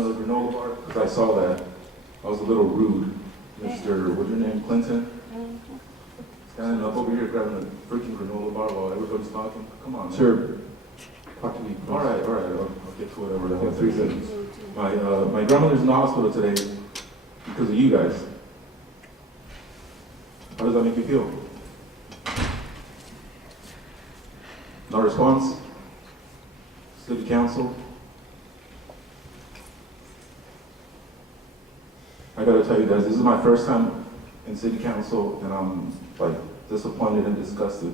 front of the granola bar? Because I saw that. I was a little rude. Mr. What's your name? Clinton? Standing up over here grabbing a freaking granola bar while everybody's talking. Come on, man. Sir, talk to me. All right. I'll get to whatever. I have 3 seconds. My grandmother's in the hospital today because of you guys. How does that make you feel? No response? City Council? I gotta tell you guys, this is my first time in City Council, and I'm like disappointed and disgusted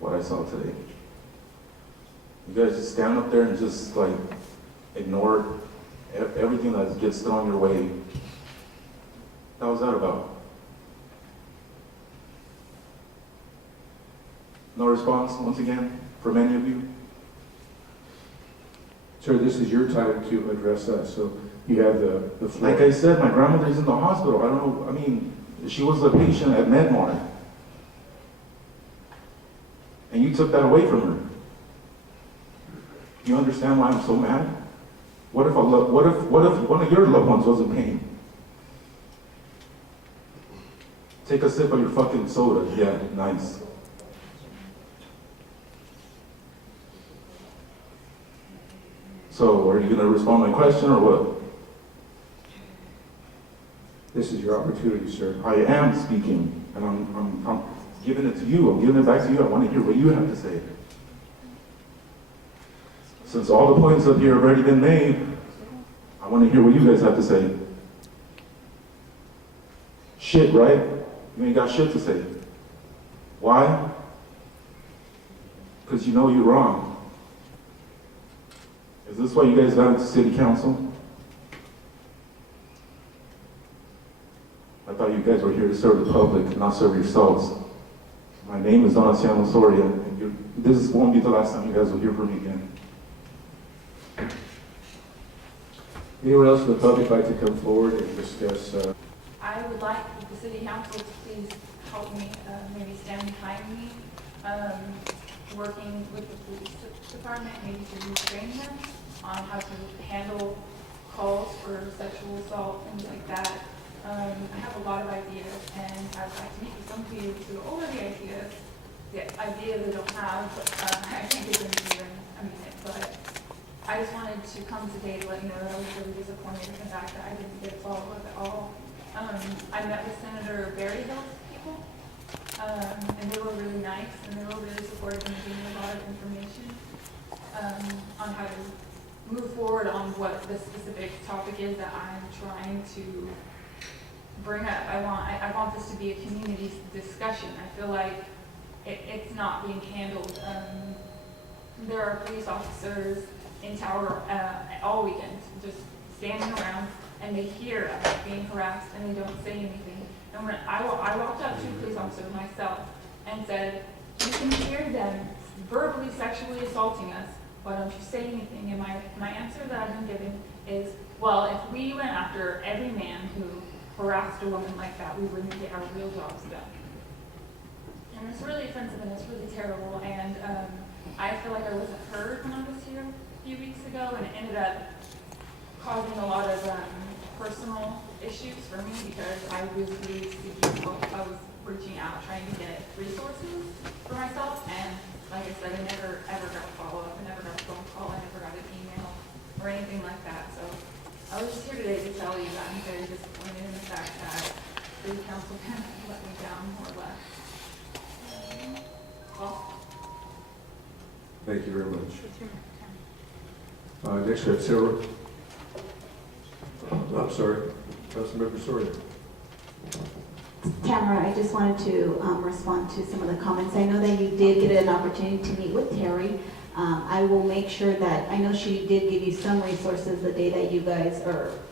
what I saw today. You guys just stand up there and just like ignore everything that gets thrown your way. What was that about? No response, once again, from any of you? Sir, this is your time to address us, so you have the floor. Like I said, my grandmother's in the hospital. I don't know, I mean, she was a patient at Medmar. And you took that away from her. You understand why I'm so mad? What if one of your loved ones was in pain? Take a sip of your fucking soda. Yeah, nice. So, are you gonna respond to my question or what? This is your opportunity, sir. I am speaking, and I'm giving it to you. I'm giving it back to you. I want to hear what you have to say. Since all the points up here have already been made, I want to hear what you guys have to say. Shit, right? You ain't got shit to say. Why? Because you know you're wrong. Is this why you guys got into City Council? I thought you guys were here to serve the public, not serve yourselves. My name is Donaciano Soria, and this won't be the last time you guys will hear from me again. Anyone else in the public like to come forward and discuss? I would like the city council to please help me, maybe stand behind me, working with the police department, maybe to retrain them on how to handle calls for sexual assault, things like that. I have a lot of ideas, and I'd like to meet with some of you to go over the ideas they don't have. I can't give them to you, but I just wanted to come today to let you know that I was really disappointed in the fact that I didn't get a follow-up at all. I met with Senator Berryhill's people, and they were really nice, and they were really supportive and giving me a lot of information on how to move forward on what the specific topic is that I'm trying to bring up. I want this to be a community discussion. I feel like it's not being handled. There are police officers in Tower all weekend, just standing around, and they hear us being harassed, and they don't say anything. And when I walked up to a police officer myself and said, "You can hear them verbally sexually assaulting us. Why don't you say anything?" And my answer that I've been given is, "Well, if we went after every man who harassed a woman like that, we wouldn't get our real jobs done." And it's really offensive and it's really terrible. And I feel like I wasn't heard when I was here a few weeks ago, and it ended up causing a lot of personal issues for me because I was really seeking help. I was reaching out, trying to get resources for myself, and like I said, I never ever got a follow-up. I never got a phone call. I never got an email or anything like that. So I was just here today to tell you that I'm very disappointed in the fact that the council kind of let me down, more or less. Thank you very much. Next we have Sarah. I'm sorry, Councilmember Soria. Tamara, I just wanted to respond to some of the comments. I know that you did get an opportunity to meet with Terry. I will make sure that, I know she did give you some resources the day that you guys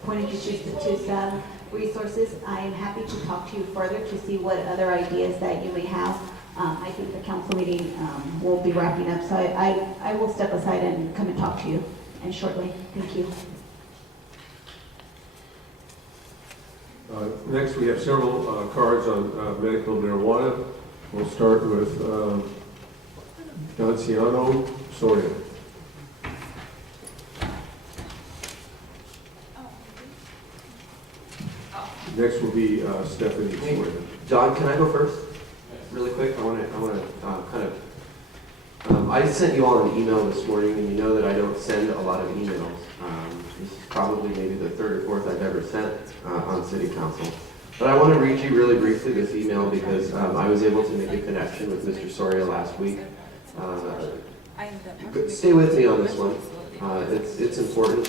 pointed you to some resources. I am happy to talk to you further to see what other ideas that you may have. I think the council meeting will be wrapping up, so I will step aside and come and talk to you shortly. Thank you. Next, we have several cards on medical marijuana. We'll start with Donaciano Soria. Next will be Stephanie Sawyer. John, can I go first? Really quick, I sent you all an email this morning, and you know that I don't send a lot of emails. This is probably maybe the third or fourth I've ever sent on City Council. But I want to read you really briefly this email because I was able to make a connection with Mr. Soria last week. Stay with me on this one. It's important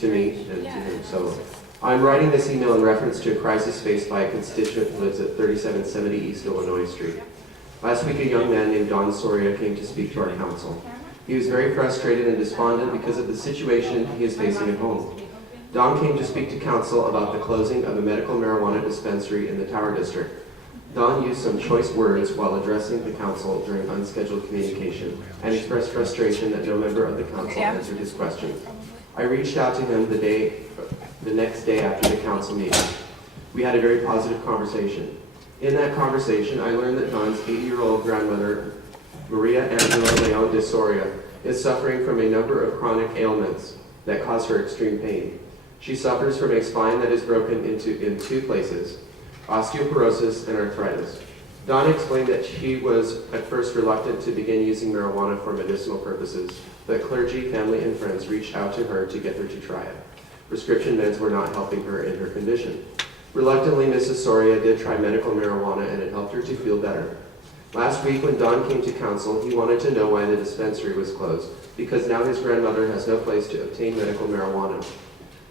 to me and to him. So I'm writing this email in reference to a crisis faced by a constituent who lives at 3770 East Illinois Street. Last week, a young man named Don Soria came to speak to our council. He was very frustrated and despondent because of the situation he is facing at home. Don came to speak to council about the closing of a medical marijuana dispensary in the Tower District. Don used some choice words while addressing the council during unscheduled communication and expressed frustration that no member of the council answered his questions. I reached out to him the next day after the council meeting. We had a very positive conversation. In that conversation, I learned that Don's 80-year-old grandmother, Maria Angela Leon de Soria, is suffering from a number of chronic ailments that cause her extreme pain. She suffers from a spine that is broken in two places, osteoporosis and arthritis. Don explained that she was at first reluctant to begin using marijuana for medicinal purposes, but clergy, family, and friends reached out to her to get her to try it. Prescription meds were not helping her in her condition. Reluctantly, Mrs. Soria did try medical marijuana and it helped her to feel better. Last week when Don came to council, he wanted to know why the dispensary was closed, because now his grandmother has no place to obtain medical marijuana.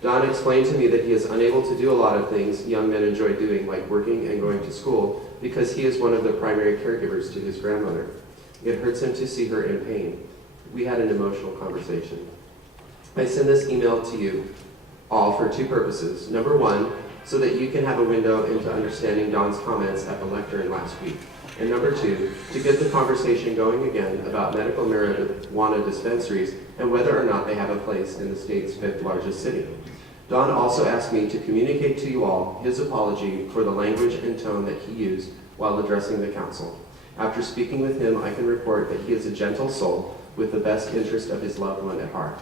Don explained to me that he is unable to do a lot of things young men enjoy doing, like working and going to school, because he is one of the primary caregivers to his grandmother. It hurts him to see her in pain. We had an emotional conversation. I send this email to you all for two purposes. Number one, so that you can have a window into understanding Don's comments at the lectern last week. And number two, to get the conversation going again about medical marijuana dispensaries and whether or not they have a place in the state's 5th largest city. Don also asked me to communicate to you all his apology for the language and tone that he used while addressing the council. After speaking with him, I can report that he is a gentle soul with the best interest of his loved one at heart.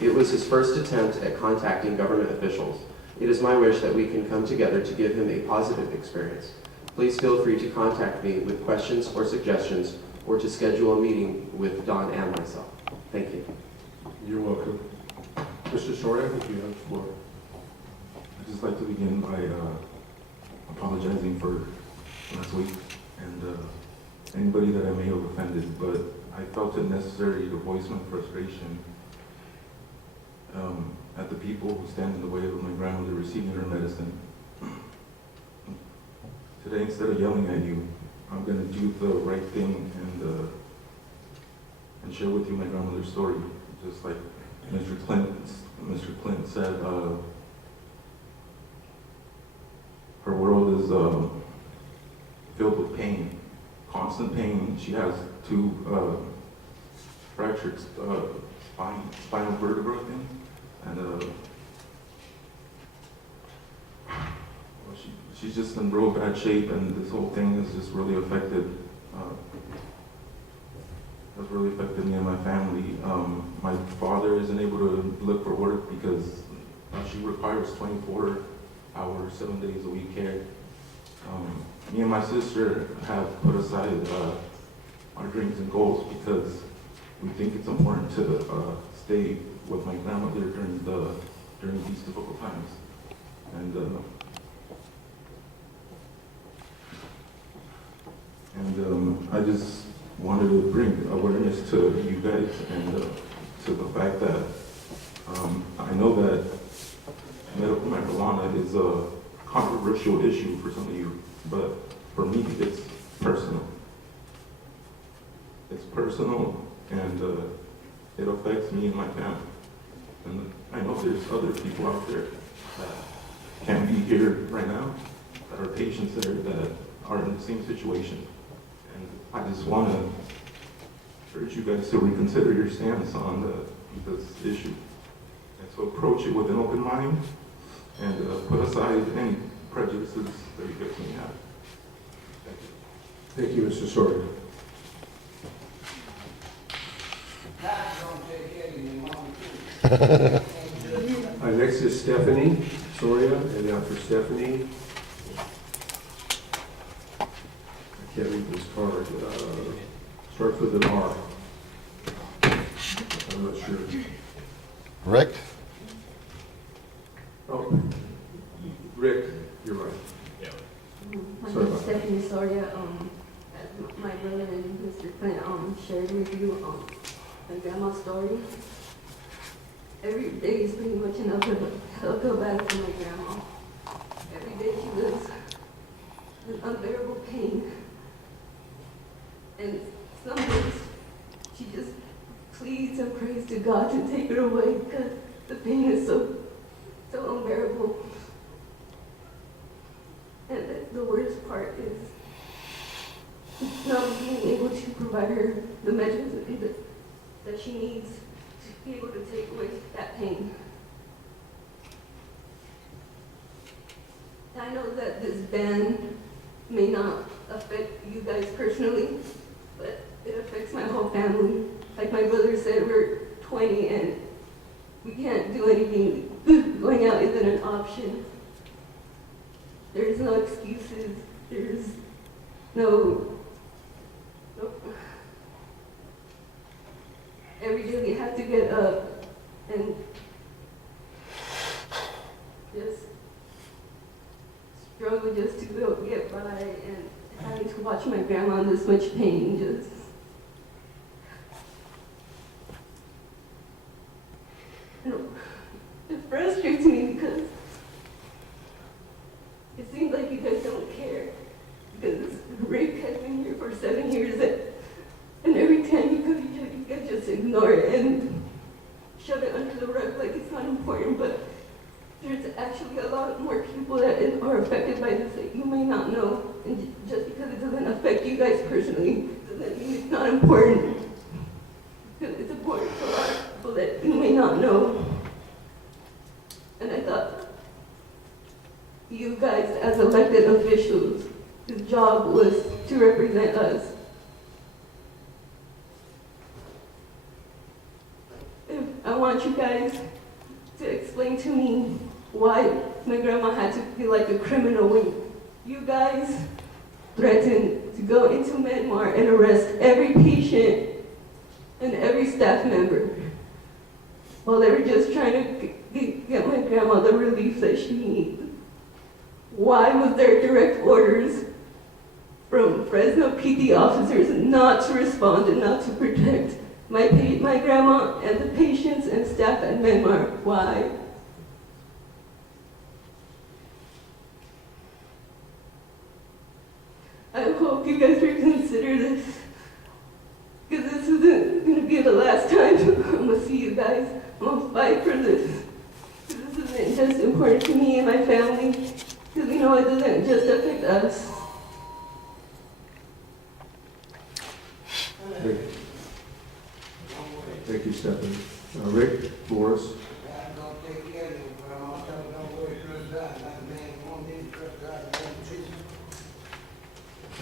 It was his first attempt at contacting government officials. It is my wish that we can come together to give him a positive experience. Please feel free to contact me with questions or suggestions or to schedule a meeting with Don and myself. Thank you. You're welcome. Mr. Soria, I think you have the floor. I'd just like to begin by apologizing for last week and anybody that I may have offended, but I felt it necessary to voice my frustration at the people who stand in the way of my grandmother receiving her medicine. Today, instead of yelling at you, I'm going to do the right thing and share with you my grandmother's story. Just like Mr. Clint said, her world is filled with pain, constant pain. She has 2 fractured spinal vertebrae, and she's just in real bad shape, and this whole thing has just really affected me and my family. My father isn't able to look for work because she requires 24 hours, 7 days a week care. Me and my sister have put aside our dreams and goals because we think it's important to stay with my grandmother during these difficult times. And I just wanted to bring awareness to you guys and to the fact that I know that medical marijuana is a controversial issue for some of you, but for me, it's personal. It's personal, and it affects me and my family. And I know there's other people out there that can't be here right now, that are patients there that are in the same situation. And I just want to urge you guys to reconsider your stance on this issue, and to approach it with an open mind and put aside any prejudices that you guys may have. Thank you. Thank you, Mr. Soria. Next is Stephanie. Soria, and after Stephanie. I can't read this card. Starts with an R. I'm not sure. Rick? Oh, Rick, you're right. My Sorry name is about that. Stephanie Soria. As my brother and Mr. Clint shared with you my grandma's story. Every day is pretty much an uphill battle for my grandma. Every day she lives in unbearable pain. And some days she just pleads and prays to God to take her away because the pain is so unbearable. And the worst part is not being able to provide her the medicine that she needs to be able to take away that pain. I know that this ban may not affect you guys personally, but it affects my whole family. Like my brother said, we're 20 and we can't do anything. Going out isn't an option. There's no excuses. There's no. Every day we have to get up and just struggle just to get by, and having to watch my grandma in this much pain just. It frustrates me because it seems like you guys don't care. Because Rick has been here for 7 years, and every time you guys just ignore it and shove it under the rug like it's not important. But there's actually a lot more people that are affected by this that you may not know. And just because it doesn't affect you guys personally doesn't mean it's not important. Because it's important for a lot of people that you may not know. And I thought you guys as elected officials, his job was to represent us. I want you guys to explain to me why my grandma had to feel like a criminal when you guys threatened to go into Myanmar and arrest every patient and every staff member while they were just trying to get my grandma the relief that she needs. Why was there direct orders from Fresno PD officers not to respond and not to protect my grandma and the patients and staff at Myanmar? Why? I hope you guys reconsider this, because this isn't going to be the last time I'm going to see you guys. I'm going to fight for this. This isn't just important to me and my family, because we know it doesn't just affect us. Thank you, Stephanie. Rick, Boris.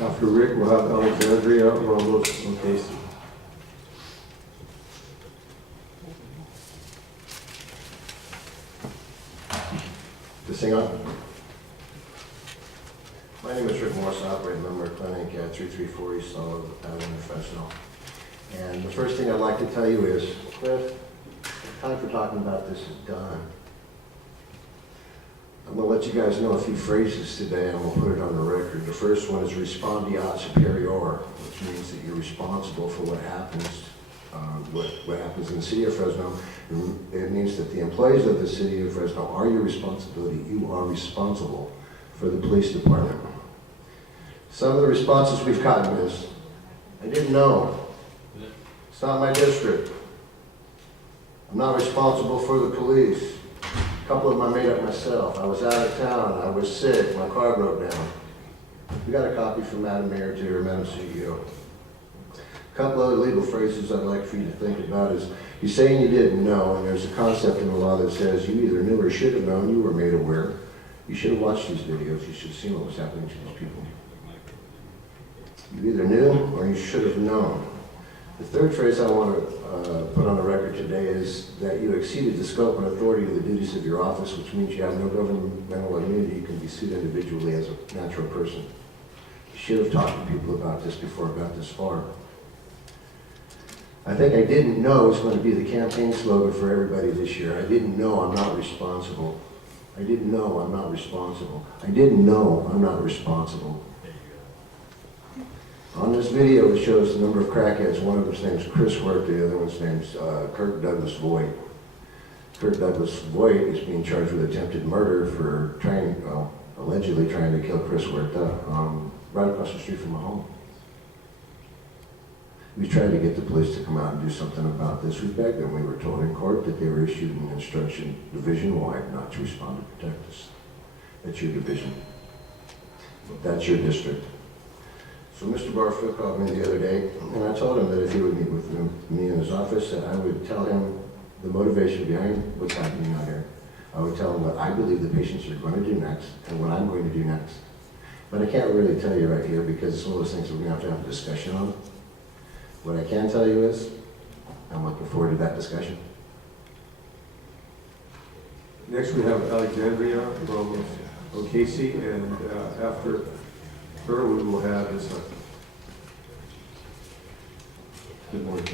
After Rick, we'll have Alexandria, Ramos, and Casey. This thing on? My name is Rick Morris, operating member of Clinic at 334 East Avenue in Fresno. And the first thing I'd like to tell you is, Cliff, the time for talking about this is done. I'm going to let you guys know a few phrases today, and we'll put it on the record. The first one is respondeat superior, which means that you're responsible for what happens, what happens in the city of Fresno. It means that the employees of the city of Fresno are your responsibility. You are responsible for the police department. Some of the responses we've gotten is, I didn't know. It's not my district. I'm not responsible for the police. A couple of them I made up myself. I was out of town. I was sick. My car broke down. We got a copy from Madam Mayor to her, Madam CEO. A couple other legal phrases I'd like for you to think about is, you're saying you didn't know, and there's a concept in the law that says you either knew or should have known, you were made aware. You should have watched these videos. You should have seen what was happening to these people. You either knew or you should have known. The third phrase I want to put on the record today is that you exceeded the scope and authority of the duties of your office, which means you have no governmental immunity. You can be sued individually as a natural person. You should have talked to people about this before it got this far. I think I didn't know it was going to be the campaign slogan for everybody this year. I didn't know I'm not responsible. I didn't know I'm not responsible. I didn't know I'm not responsible. On this video, it shows the number of crackheads. One of them's name's Chris Wirt, the other one's name's Kirk Douglas Voigt. Kirk Douglas Voigt is being charged with attempted murder for allegedly trying to kill Chris Wirt right across the street from my home. We tried to get the police to come out and do something about this. We begged them. We were told in court that they were issued an instruction division-wide not to respond to protect us. That's your division. That's your district. So Mr. Barfield called me the other day, and I told him that if he would meet with me in his office, that I would tell him the motivation behind what's happening out here. I would tell him what I believe the patients are going to do next and what I'm going to do next. But I can't really tell you right here because it's one of those things that we're going to have a discussion on. What I can tell you is I'm looking forward to that discussion. Next, we have Alexandria from Casey, and after her, we will have this. Good morning.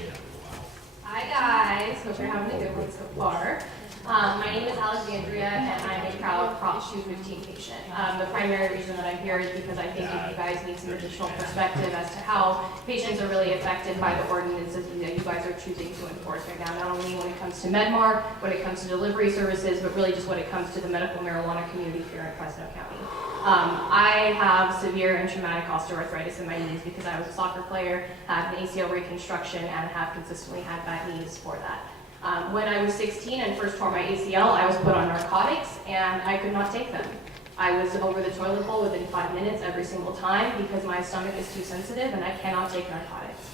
Hi guys, hope you're having a good one so far. My name is Alexandria and I'm a proud Prop 215 patient. The primary reason that I'm here is because I think that you guys need some additional perspective as to how patients are really affected by the ordinances that you guys are choosing to enforce right now, not only when it comes to MedMar, when it comes to delivery services, but really just when it comes to the medical marijuana community here in Fresno County. I have severe and traumatic osteoarthritis in my knees because I was a soccer player, had an ACL reconstruction, and have consistently had bad knees for that. When I was 16 and first tore my ACL, I was put on narcotics and I could not take them. I was over the toilet bowl within 5 minutes every single time because my stomach is too sensitive and I cannot take narcotics.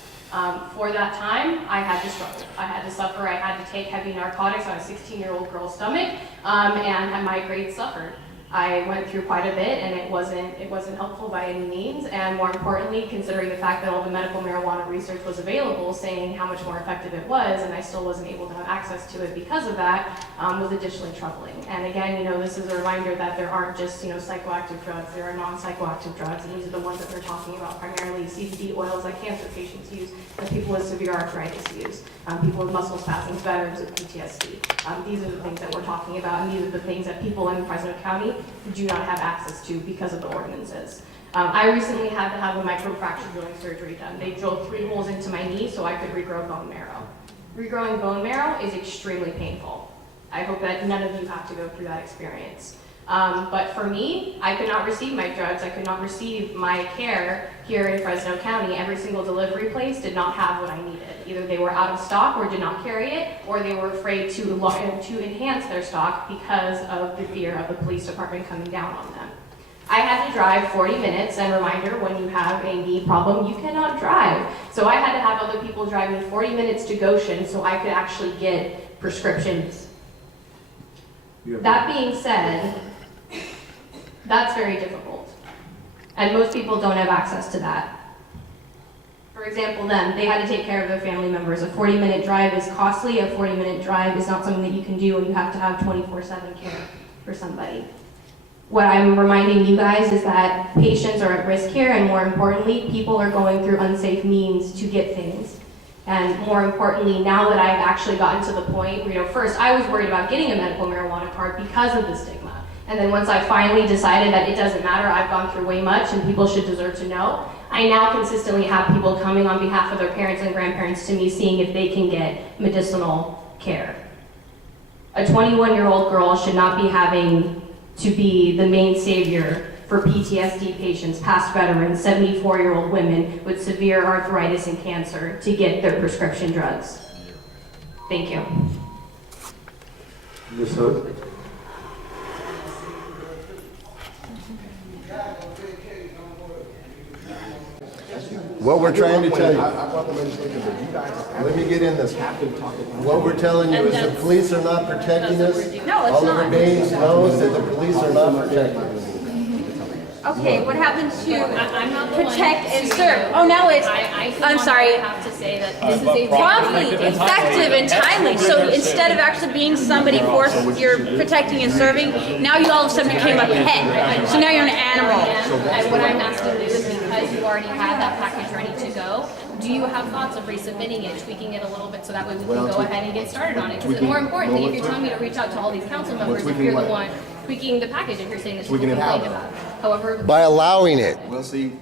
For that time, I had to struggle. I had to suffer. I had to take heavy narcotics on a 16-year-old girl's stomach, and my grades suffered. I went through quite a bit, and it wasn't helpful by any means. And more importantly, considering the fact that all the medical marijuana research was available, saying how much more effective it was, and I still wasn't able to have access to it because of that, was additionally troubling. And again, this is a reminder that there aren't just psychoactive drugs. There are non-psychoactive drugs, and these are the ones that they're talking about primarily: CBD oils that cancer patients use, and people with severe arthritis use, people with muscle spasms, veterans with PTSD. These are the things that we're talking about, and these are the things that people in Fresno County do not have access to because of the ordinances. I recently had to have a microfracture drilling surgery done. They drilled 3 holes into my knee so I could regrow bone marrow. Regrowing bone marrow is extremely painful. I hope that none of you have to go through that experience. But for me, I could not receive my drugs. I could not receive my care here in Fresno County. Every single delivery place did not have what I needed. Either they were out of stock or did not carry it, or they were afraid to enhance their stock because of the fear of the police department coming down on them. I had to drive 40 minutes, and reminder, when you have a knee problem, you cannot drive. So I had to have other people drive me 40 minutes to Goshen so I could actually get prescriptions. That being said, that's very difficult. And most people don't have access to that. For example, they had to take care of their family members. A 40-minute drive is costly. A 40-minute drive is not something that you can do when you have to have 24/7 care for somebody. What I'm reminding you guys is that patients are at risk here, and more importantly, people are going through unsafe means to get things. And more importantly, now that I've actually gotten to the point, first I was worried about getting a medical marijuana card because of the stigma. And then once I finally decided that it doesn't matter, I've gone through way much and people should deserve to know, I now consistently have people coming on behalf of their parents and grandparents to me seeing if they can get medicinal care. A 21-year-old girl should not be having to be the main savior for PTSD patients, past veterans, 74-year-old women with severe arthritis and cancer to get their prescription drugs. Thank you. Ms. Hood? What we're trying to tell you, let me get in this. What we're telling you is the police are not protecting us. All of our days knows that the police are not protecting us. Okay, what happened to I'm not the one protect and suing serve? you. Oh, now it's, I'm sorry. have to say that this is a Promptly, effective, and timely. So instead of actually being somebody for you're protecting and serving, now you all of a sudden became a pet. So now you're an animal. And what I'm asking you is because you already have that package ready to go, do you have thoughts of resubmitting it, tweaking it a little bit so that way we can go ahead and get started on it? Because more importantly, if you're telling me to reach out to all these council members, if you're the one tweaking the package, if you're saying that people complain about it. However, By allowing it. Well, see,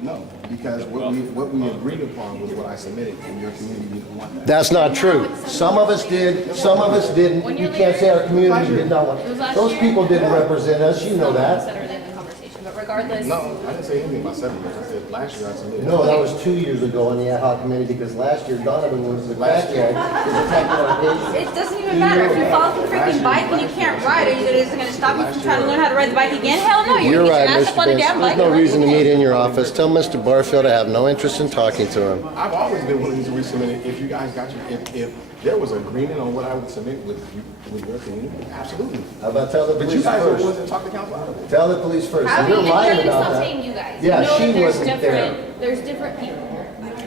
no, because what we agreed upon was what I submitted, and your community didn't want that. That's not true. Some of us did, some of us didn't. You can't say our community did not want. Those people didn't represent us, you know that. better than the conversation, but regardless. No, I didn't say anything about 7 years. I said last year I submitted. No, that was 2 years ago on the ad hoc committee, because last year Donovan was the crackhead. It doesn't even matter. If you fall off a freaking bike and you can't ride, is it going to stop you from trying to learn how to ride the bike again? Hell no. You're You're right, going to get Mr. your ass up on a Benson. damn bike. There's no and reason to ride meet again. in your office. Tell Mr. Barfield I have no interest in talking to him. I've always been willing to resubmit it if you guys got your, if there was agreement on what I would submit with your community, absolutely. How about tell the But you police guys were the ones first? that talked to council out of it. Tell the police first. How You're do you, lying let me about stop that. saying you guys. Yeah, You know she that there's wasn't there. there's different people.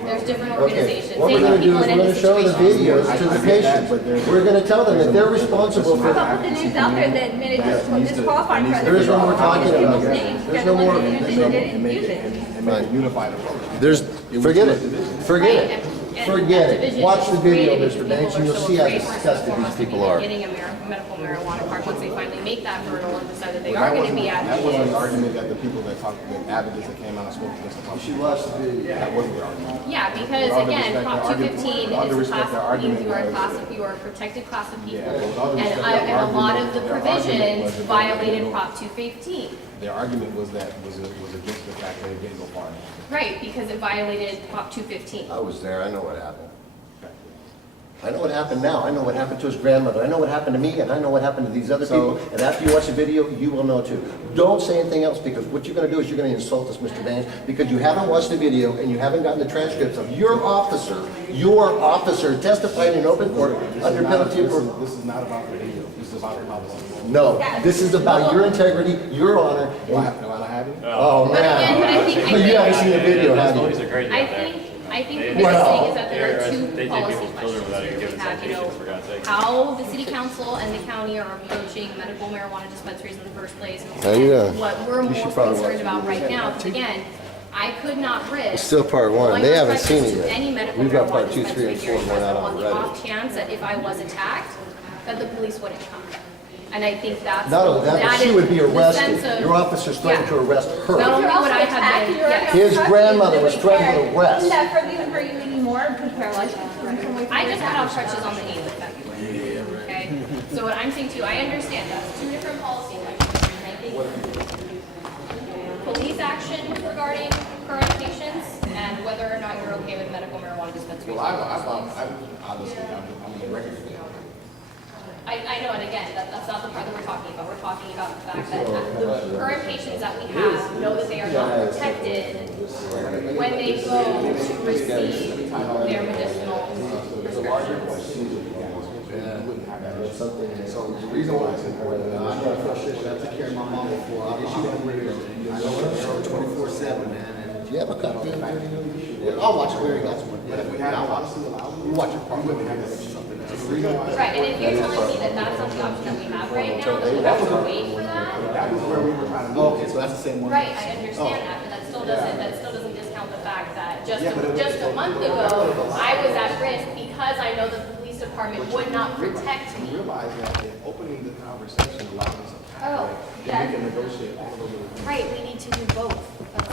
There's different Okay, organizations. what we're Same gonna do people is in we're any gonna show the situation. videos to the patients. We're gonna tell them that they're responsible How for. about put the names out there that admitted disqualifying for There is no more talking about people's that. names. There's They're no the more. ones that there's no- didn't use it. And make a unified approach. There's, forget it, forget Right, it, and forget that it. division Watch is the video, created Mr. because Banks, and people you'll are see so how afraid, first and disgusted foremost, these of people even are. Getting a medical marijuana card, once they finally make that hurdle and decide that they But are that going to wasn't, be that wasn't the advocates. argument that the people that talked, the advocates that came out and spoke against the public. She watched the video. That wasn't the argument. Yeah, because With all due again, respect, Prop their argument- 215 with all due is respect, class, their argument means you are a was- class of, you are a protected class of people. Yeah, but with all due And respect, their a lot of argument- the their argument provisions was that they violated didn't go- Prop 215. Their argument was that, was against the fact that it didn't go far enough. Right, because it violated Prop 215. I was there, I know what happened. I know what happened now, I know what happened to his grandmother, I know what happened to me, and I know what happened to these other So- people, and after you watch the video, you will know too. Don't say anything else, because what you're gonna do is you're gonna insult us, Mr. Vance, because you haven't watched the video, and you haven't gotten the transcripts of your officer testifying in open court under penalty of... This is not about the video, this is about the policy. No, this is about your integrity, your honor, Do and... I have it? Oh, But again, man. I think- But you haven't seen the video, have you? I think the biggest thing is that there are two policy questions here. We have, how the city council and the county are approaching medical marijuana dispensaries in the first place. How you doing? What we're You should most probably concerned watch about right now, because again, I could not risk. It's still part one. going They on haven't record seen it to yet. Any medical We've got marijuana part two, three, and dispensary here in four going out Fresno on the already. off chance that if I was attacked, that the police wouldn't come. And I think that's. Not only that, but she is would be the arrested. sense of- Your officer's threatened to arrest Not her. only would I have been, yes. His grandmother was threatened to arrest. Isn't that for even hurt you anymore? Paralyzed you from some way. I just got off crutches on the 8th of February, okay? So what I'm saying to you, I understand that's two different policy questions, and I think police action regarding current patients and whether or not you're okay with medical marijuana dispensaries. Well, I'm honestly, I'm the record of that. I know, and again, that's not the part that we're talking about. We're talking about the fact that the current patients that we have know that they are not protected when they go to receive their medicinal prescriptions. So the reason why it's important, I know I took care of my mom before. I know her 24/7, man. You have a copy of the video? I'll watch it. Larry got one. but if we had a policy allowed, You watch it. we wouldn't have that something else. The reason why. Right, and if you're telling me that that's not the option that we have right now, that we have to wait for that, That was where we were trying to go. Okay, so that's the same one. right, I understand that, but that still doesn't discount the fact that just Yeah, but it was- a month ago, I was at risk because I know that the police department would not protect You me. realize that if opening the conversation allows us a Oh, pathway, then we can negotiate all of those. Right, we need to do both.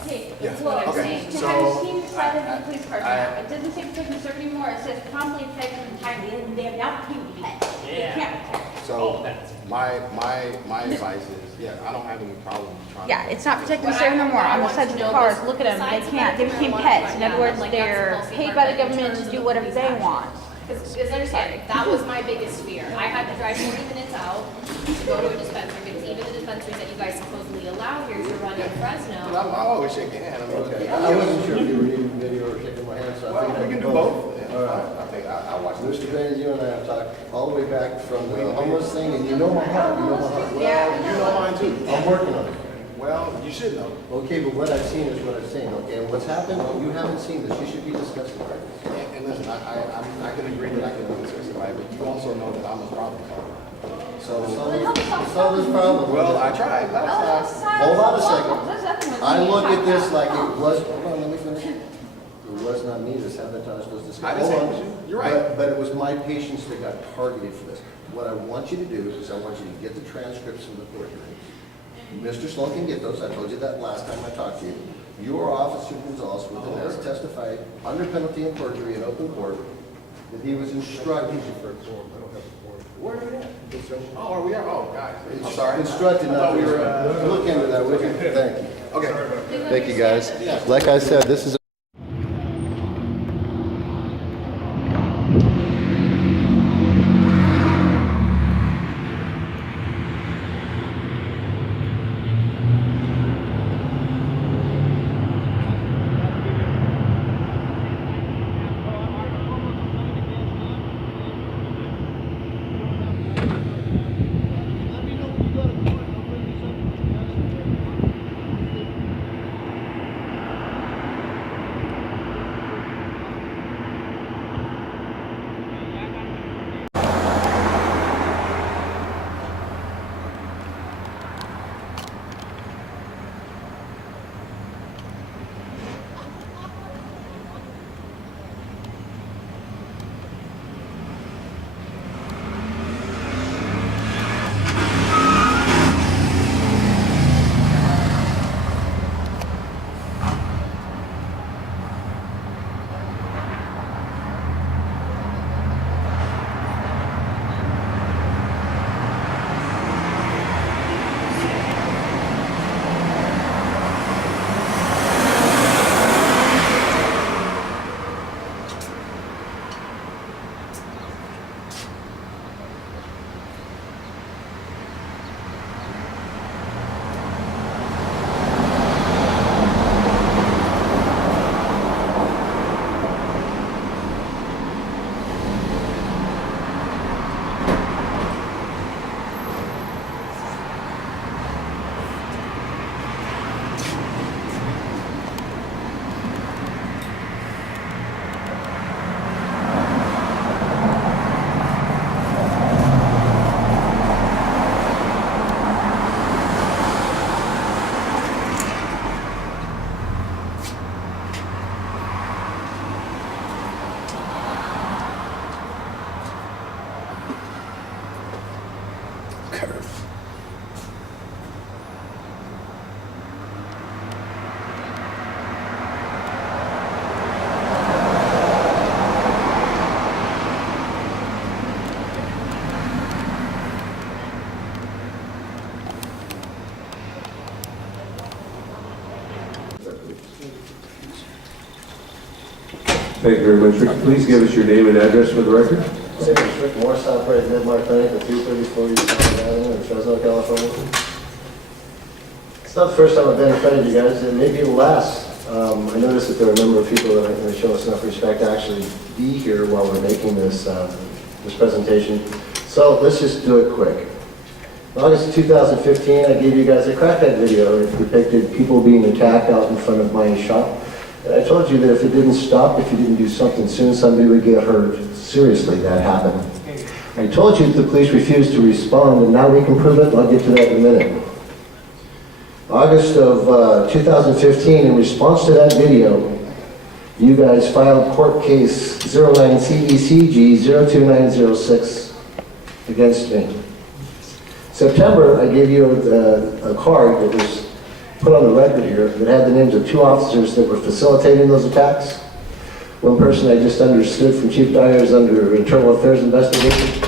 Okay, That's well, what I'm okay, saying. to so- have a team decided in the police department now, it doesn't say protect and serve anymore, it says promptly effective and timely, and they have now become pets. They can't protect. So my advice is, yeah, I don't have any problem trying. Yeah, to it's not protect and What serve I- no more what I on the want sides to of the know cars, is look at them, they besides can't, they medical became marijuana pets, in right other now, words, like, that's the they're policy paid part by the in government terms to of do whatever police they action. want. Because understand, that was my biggest fear. I had to drive 40 minutes out to go to a dispensary, because even the dispensaries that you guys supposedly allow here to run in Fresno. I always shake your hand. I mean, Okay, I wasn't sure if you were reading the video or shaking my hand, so I Well, think we can do both. Yeah, All right. I think I watch this. Mr. Baines, you and I have talked all the way back from the homeless thing, and you know my heart, you know my heart. Well, you know mine too. I'm working on it. Well, Well, you should know. Okay, but what I've seen is what I've seen, okay? And what's happened, you haven't seen this, you should be discussing it. And listen, I can agree that I can discuss it, right? But you also know that I'm a problem solver. So, Solve this problem. well, I tried last time. Hold on a second. I look at this like it was, hold on, let me finish. It was not me that sabotaged those discussions. I didn't say Hold it was on. you. You're right. But it was my patients that got targeted for this. What I want you to do is I want you to get the transcripts from the court hearings. Mr. Sloan can get those, I told you that last time I talked to you. Your Officer Gonzalez with an S testified under penalty of perjury in open court that he was instructed. Where are we at? Oh, are we at? Oh, guys. I'm sorry. Instructed I not thought to we were, look into that, would you? Thank you. okay. Thank you, guys. Like I said, this is Thank you very much. Rick, please give us your name and address for the record. My name is Rick Morse, I operate Midmark Clinic at 334 East College Avenue in Fresno, California. It's not the first time I've been in front of you guys, it may be the last. I noticed that there are a number of people that aren't going to show us enough respect to actually be here while we're making this, this presentation. So let's just do it quick. In August of 2015, I gave you guys a Crackhead video. It depicted people being attacked out in front of my shop. And I told you that if it didn't stop, if you didn't do something soon, somebody would get hurt. Seriously, that happened. I told you that the police refused to respond, and now we can prove it, and I'll get to that in a minute. August of 2015, in response to that video, you guys filed court case 09-CECG 02906 against me. September, I gave you a card that was put on the record here that had the names of 2 officers that were facilitating those attacks. One person I just understood from Chief Dyer's under internal affairs investigation.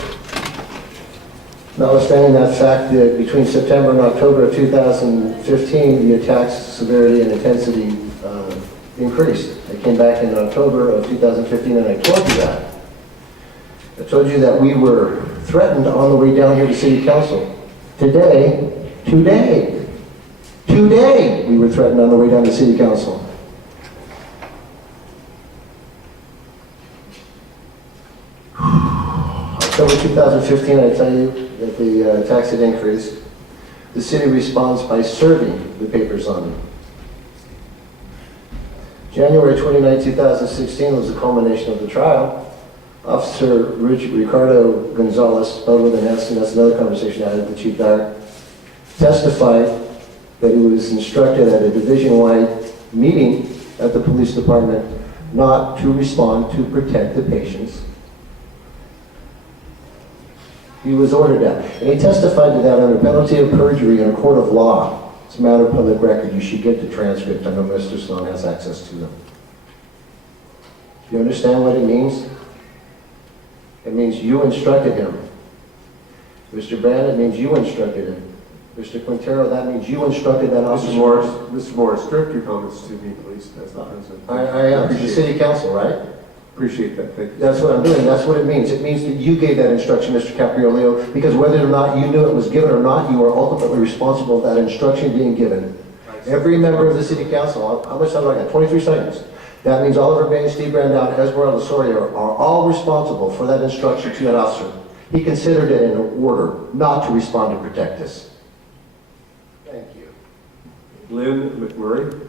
Notwithstanding that fact that between September and October of 2015, the attacks severity and intensity increased. I came back in October of 2015 and I told you that. I told you that we were threatened on the way down here to City Council. Today, we were threatened on the way down to City Council. October 2015, I tell you that the attacks had increased. The city responds by serving the papers on them. January 29, 2016 was the culmination of the trial. Officer Ricardo Gonzalez, spelled with an S, and that's another conversation I had with Chief Dyer, testified that he was instructed at a division-wide meeting at the police department not to respond to protect the patients. He was ordered that. And he testified to that under penalty of perjury in a court of law. It's a matter of public record. You should get the transcript. I know Mr. Sloan has access to them. Do you understand what it means? It means you instructed him. Mr. Brand, it means you instructed him. Mr. Quintero, that means you instructed that officer. Mr. Morris, direct your comments to me, please, as the president. I am, the city council, right? Appreciate that, thank you. That's what I'm doing, that's what it means. It means that you gave that instruction, Mr. Capriolio, because whether or not you knew it was given or not, you are ultimately responsible for that instruction being given. Every member of the city council, how much time do I got? 23 seconds. That means Oliver Bain, Steve Brandon, Esmeralda Soria are all responsible for that instruction to that officer. He considered it an order not to respond to protect us. Thank you. Lynn McMurray.